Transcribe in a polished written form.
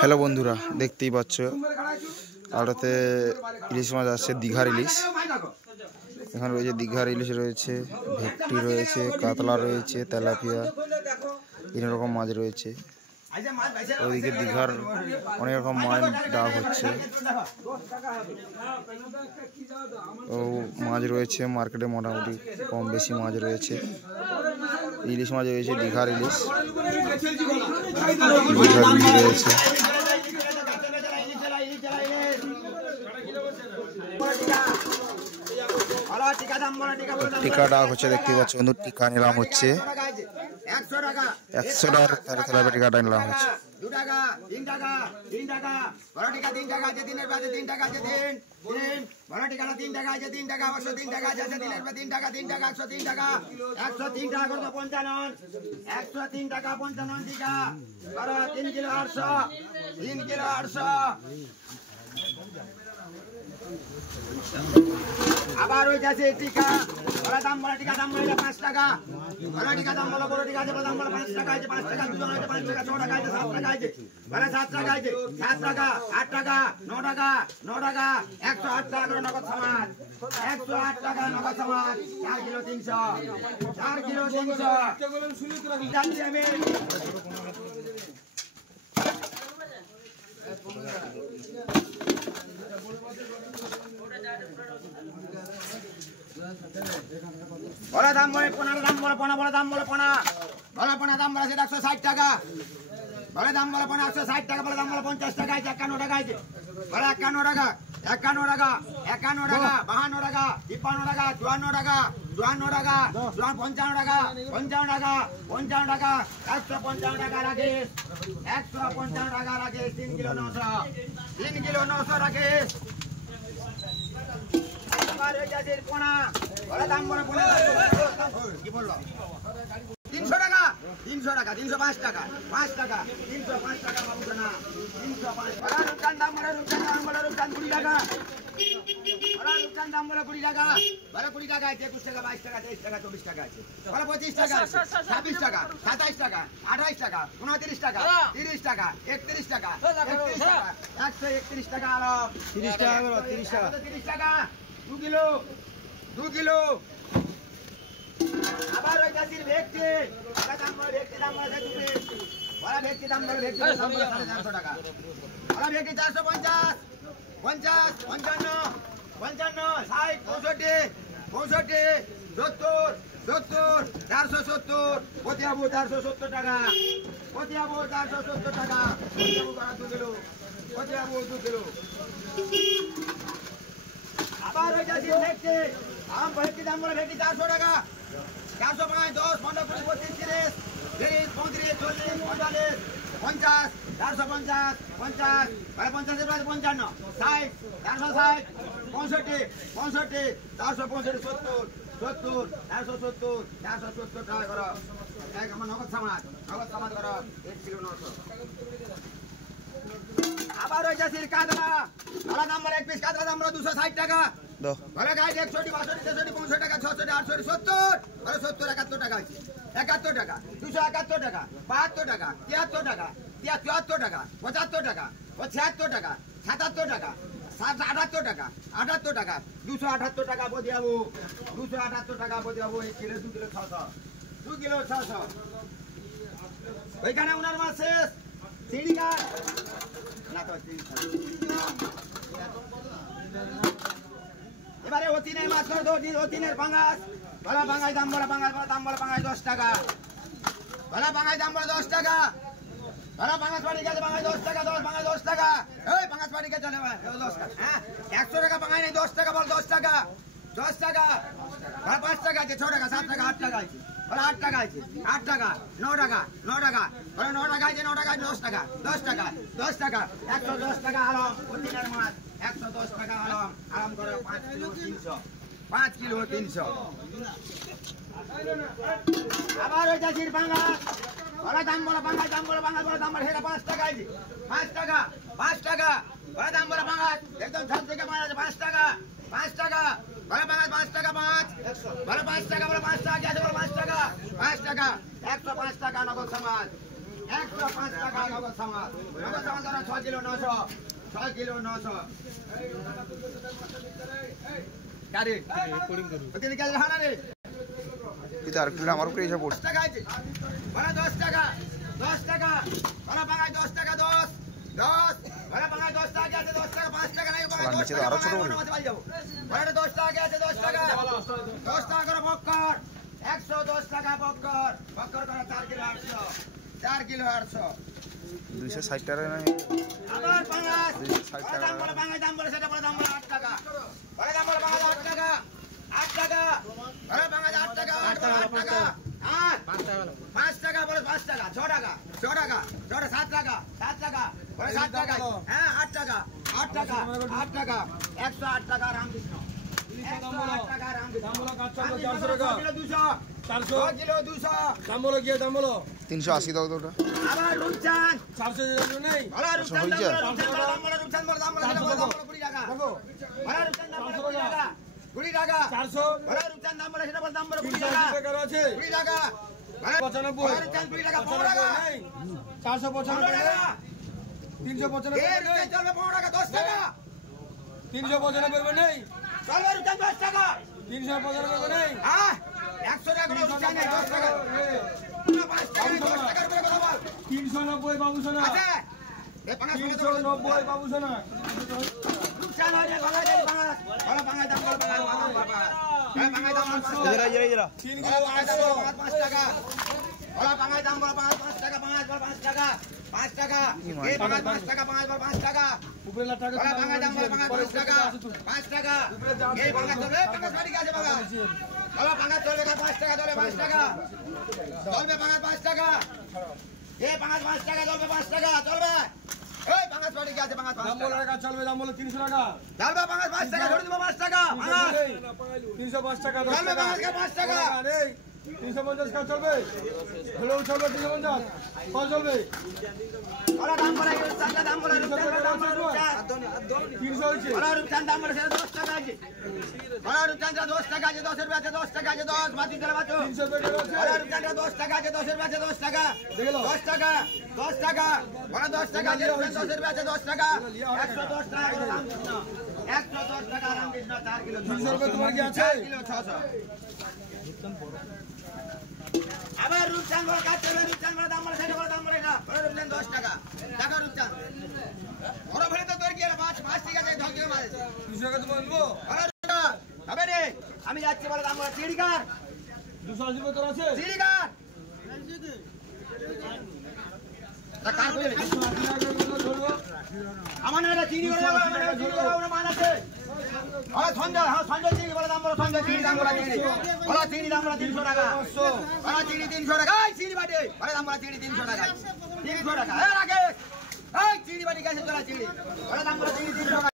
Hello বন্ধুরা, দেখতেই পাচ্ছ আড়তে ইলিশ মাছ আসছে, দীঘার ইলিশ। এখানে রয়েছে দীঘার ইলিশ, রয়েছে ভেটকি, রয়েছে কাতলা, রয়েছে তেলাপিয়া, বিভিন্ন রকম মাছ রয়েছে। ওইদিকে দীঘার অনেক রকম মাছ ডাক হচ্ছে। ও মাছ রয়েছে মার্কেটে, মোটামুটি কম বেশি মাছ রয়েছে। ইলিশ মাছ রয়েছে, দীঘার ইলিশ, দীঘার ইলিশ রয়েছে। টিকা ডাক হচ্ছে, দেখতে পাচ্ছ বন্ধু। টিকা নিলাম হচ্ছে 100 টাকার তেলাপিয়া টিকাটা নিলাম হচ্ছে। আবার ওই যাচ্ছে টিকা, বড় দাম বড় টিকা, দাম বড় 5 টাকা। বড় টিকা দাম বড়, বড় টিকা দাম বড় 5 টাকা আছে, 5 টাকা দুজন আছে, 5 টাকা 6 টাকা আছে, 7 টাকা আছে, বড় 7 টাকা আছে, 7 টাকা 8 টাকা 9 টাকা 9 টাকা 108 টাকা করে নগদ সমাজ, 108 টাকা নগদ সমাজ। 4 কিলো 300, 4 কিলো 300 জানি আমি। বড় দাম বলে 15, দাম বলে 15, বড় দাম বলে 15, বড় 15 দাম বলে 160 টাকা। বড় দাম বলে 160 টাকা, বড় দাম বলে 50 টাকা আছে, 51 টাকা আছে, বড় 51 টাকা, 51 টাকা, 51 টাকা, 52 টাকা, 53 টাকা, 54 টাকা, 54 টাকা, 55 টাকা, 55 টাকা, 55 টাকা, 155 টাকা রাখে, 155 টাকা রাখে। 3 কিলো 900, 3 কিলো 900 রাখে। কি বললো 300 টাকা, 300 টাকা, 305 টাকা, 5 টাকা, 305 টাকা বাবু না, 305 রূপচান দাম বলে, রূপচান দাম বলে, রূপচান 20 টাকা, রূপচান দাম বলে 20 টাকা, 20 টাকা আছে, 21 টাকা, 22 টাকা, 23 টাকা, 24 টাকা আছে, 25 টাকা, 26 টাকা, 27 টাকা, 28 টাকা, 29 টাকা, 30 টাকা, 31 টাকা, 31 টাকা, 131 টাকা, আরো 30 টাকা, 30 টাকা, 30 টাকা, 2 কিলো 2 কিলো। আবার ওই গাছের ভেটকি, দাম বলে ভেটকি, দাম বলে 2 পিস, বড় ভেটকি দাম বলে, ভেটকি দাম বলে 450 টাকা, বড় ভেটকি 450, 50, 55, 55, 60, 65, 65, 70, 70, 470, পতিয়াবু 470 টাকা, পতিয়াবু 470 টাকা, পতিয়াবু 2 কিলো, পতিয়াবু 2 কিলো। আবার ওই যাচ্ছি ভেটকি, আম ভেটকি দাম বলে ভেটকি 400 টাকা, 405, 10, 15, 20, 25, 30, 35, 40, 45, 50, 450, 50, 50, 55, 60, 460, 65, 65, 465, 70, 70, 470, 470 টাকা করো। এক আমার নগদ সমাজ করো 1 কিলো 900। আবার ওই যাচ্ছি কাতলা, কাতলা দাম বলে 1 পিস, কাতলা দাম বলে 260 টাকা, বলে গাছ 61, 62, 63, 65 টাকা, 66, 68, 70, বলে 70, 71 টাকা আছে, 71 টাকা, 271 টাকা, 72 টাকা, 73 টাকা, 74 টাকা, 75 টাকা, 76 টাকা, 77 টাকা, 78 টাকা, 78 টাকা, 278 টাকা বদিয়াবু, 278 টাকা বদিয়াবু। 1 কিলো 2 কিলো 600, 2 কিলো 600। ওইখানে উনার মাছ শেষ, সিঁড়ি গাছ না তো। এবারে অতিনের মাছ করে, অতিনের পাঙ্গাস, বড় পাঙ্গাস দাম বলে, পাঙ্গাস দাম বলে, পাঙ্গাস 10 টাকা, বড় পাঙ্গাস দাম বলে 10 টাকা, বড় পাঙ্গাস বাড়ি গেছে, পাঙ্গাস 10 টাকা, 10 পাঙ্গাস 10 টাকা, এই পাঙ্গাস বাড়ি গেছে 10 টাকা, হ্যাঁ 100 টাকা পাঙ্গাই নেই, 10 টাকা বল, 10 টাকা, 10 টাকা, 5 টাকা আছে, 6 টাকা, 7 টাকা, 8 টাকা আছে, বলে 8 টাকা আছে, 8 টাকা, 9 টাকা, 9 টাকা, বলে 9 টাকা আছে, 9 টাকা, 10 টাকা, 10 টাকা, 10 টাকা, 110 টাকা আলম অতিনের মাছ, 110 টাকা আলম, আলম করে 5 কিলো 300, 5 কিলো 300। আবার ওই যাচ্ছির পাঙ্গাস, বড় দাম বলে পাঙ্গাস, দাম বলে পাঙ্গাস, বড় দাম বলে সেটা 5 টাকা আছে, 5 টাকা, 5 টাকা, বড় দাম বলে পাঙ্গাস, একদম সব থেকে মাছ আছে, 5 টাকা, 5 টাকা, বড় পাঙ্গাস 5 টাকা, 5, বড় 5 টাকা, বড় 5 টাকা আছে, বড় 5 টাকা, 5 টাকা, 105 টাকা নগদ সমাজ, 105 টাকা নগদ সামাল ধরো 6 কিলো 900 6 কিলো 900 গাড়ি ওদিকে গেল হানা রে এটা আর কিলো আমার উপরে এসে পড়ছে 10 টাকা আছে বড় 10 টাকা 10 টাকা বড় বাঙাই 10 টাকা 10 বড় বাঙাই 10 টাকা আছে 10 টাকা 5 টাকা নাই বড় 10 টাকা আরো ছোট করে বড় 10 টাকা আছে 10 টাকা 10 টাকা করে বক্কর 110 টাকা বক্কর করে 4 কিলো 800 4 কিলো 800 260 টাকা নাই আবার পাঁচ 260 টাকা দাম বলে সেটা বলে দাম বলে 8 টাকা বলে দাম বলে 8 টাকা 8 টাকা বলে বাঙালি 8 টাকা 8 টাকা 5 টাকা বলে 5 টাকা 6 টাকা 6 টাকা 7 টাকা 7 টাকা বলে 7 টাকা হ্যাঁ 8 টাকা 8 টাকা 8 টাকা 108 টাকা রামকৃষ্ণ 108 টাকা রামকৃষ্ণ দাম বলো 400 টাকা কিলো 200 400 কিলো 200 দাম বলো কি দাম বলো 380 দাও তো ওটা আবার রূপচাঁদ 400 টাকা নেই বলা রূপচাঁদ দাম বলো 20 টাকা বলা রূপচাঁদ দাম বলো 20 টাকা 20 টাকা 400 বলা রূপচাঁদ দাম বলো সেটা বল দাম বলো 20 টাকা 380 টাকা আছে 20 টাকা 95 বলা রূপচাঁদ 20 টাকা 15 টাকা নেই 495 টাকা 395 এর চলবে 15 টাকা 10 টাকা 395 নেই চলবে রূপচাঁদ 10 টাকা 395 নেই হ্যাঁ 100 টাকা করে রূপচাঁদ নেই 10 টাকা 5 টাকা 10 টাকার উপরে কথা বল 390 বাবু সোনা আছে এই 5 390 বাবু সোনা রূপচাঁদ হয় বাংলা দেই বাংলা বাংলা দাম বল বাংলা হ্যাঁ বাংলা দাম বল 3 কিলো 800 5 টাকা বলা বাঙাই দাম বল 5 টাকা 5 টাকা 5 টাকা এই 5 টাকা 5 টাকা উপরে লাখ টাকা বলা বাঙাই দাম বল 5 টাকা 5 টাকা এই বাঙাই চলবে 50 বাড়ি গেছে বাবা বলা বাঙাই চলবে 5 টাকা চলবে 5 টাকা চলবে বাঙাই 5 টাকা এই 5 টাকা চলবে 5 টাকা চলবে এই বাঙাই বাড়ি গেছে বাঙাই 5 দাম টাকা বলে টাকা চলবে দাম বলে 300 টাকা চলবে বাঙাই 5 টাকা ধরে দিব 5 টাকা বাঙাই 305 টাকা চলবে বাঙাই 5 টাকা নেই 350 টাকা চলবে হলো চলবে 350 কত চলবে বলা দাম বলে রূপচাঁদ দাম বলে রূপচাঁদ দাম বলে রূপচাঁদ 300 হচ্ছে বলা রূপচাঁদ দাম বলে সেটা 10 টাকা আছে বলা রূপচাঁদ 10 টাকা আছে 10 এর আছে 10 টাকা আছে 10 বাতি চলে বাতো 300 টাকা আছে বলা রূপচাঁদ 10 টাকা আছে 10 এর আছে 10 টাকা দেখে নাও। 10 টাকা 10 টাকা বলা 10 টাকা আছে 10 এর আছে 10 টাকা 110 টাকা করে রামকৃষ্ণ 110 টাকা রামকৃষ্ণ 4 কিলো 300 রুপে তোমার কি আছে 4 কিলো 600 আবার রূপচাঁদ বলে কাজ চলবে রূপচাঁদ বলে দাম বলে সেটা বলে দাম বলে না বলে রূপচাঁদ 10 টাকা টাকা রূপচাঁদ বড় ভরে তো তোর কি আর মাছ ঠিক আছে 10 কিলো মাছ আছে 300 টাকা তোমার দেবো হবে রে আমি যাচ্ছি বলে দাম বলে চিড়িকার 280 টাকা তোর আছে চিড়িকার তা কার কইলে আমার না চিনি করে দাও আমার চিনি করে দাও মান আছে আরে সঞ্জয় চিনি বলে দাম বলে সঞ্জয় চিনি দাম বলে চিনি বলে চিনি দাম বলে 300 টাকা বলে চিনি 300 টাকা এই চিনি বাটি বলে দাম বলে চিনি 300 টাকা 300 টাকা এ রাকেশ এই চিনি বাটি গেছে তোরা চিনি বলে দাম বলে চিনি 300 টাকা